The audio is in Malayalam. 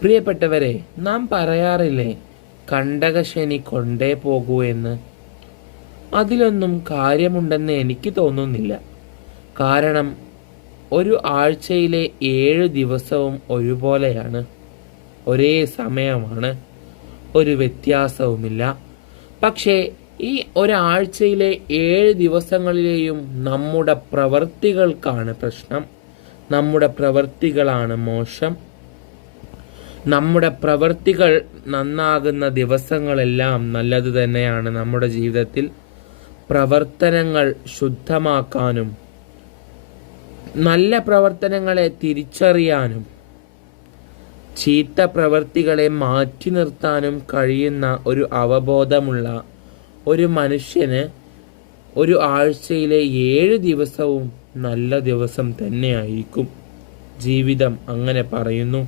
പ്രിയപ്പെട്ടവരെ, നാം പറയാറില്ലേ കണ്ടകശനി കൊണ്ടേ പോകൂ എന്ന്? അതിലൊന്നും കാര്യമുണ്ടെന്ന് എനിക്ക് തോന്നുന്നില്ല. കാരണം ഒരു ആഴ്ചയിലെ 7 ദിവസവും ഒരുപോലെയാണ്, ഒരേ സമയമാണ്, ഒരു വ്യത്യാസവുമില്ല. പക്ഷേ ഈ ഒരാഴ്ചയിലെ 7 ദിവസങ്ങളിലെയും നമ്മുടെ പ്രവൃത്തികൾക്കാണ് പ്രശ്നം. നമ്മുടെ പ്രവൃത്തികളാണ് മോശം. നമ്മുടെ പ്രവൃത്തികൾ നന്നാകുന്ന ദിവസങ്ങളെല്ലാം നല്ലത് തന്നെയാണ്. നമ്മുടെ ജീവിതത്തിൽ പ്രവർത്തനങ്ങൾ ശുദ്ധമാക്കാനും നല്ല പ്രവർത്തനങ്ങളെ തിരിച്ചറിയാനും ചീത്ത പ്രവൃത്തികളെ മാറ്റി നിർത്താനും കഴിയുന്ന ഒരു അവബോധമുള്ള ഒരു മനുഷ്യന് ഒരു ആഴ്ചയിലെ 7 ദിവസവും നല്ല ദിവസം തന്നെയായിരിക്കും. ജീവിതം അങ്ങനെ പറയുന്നു.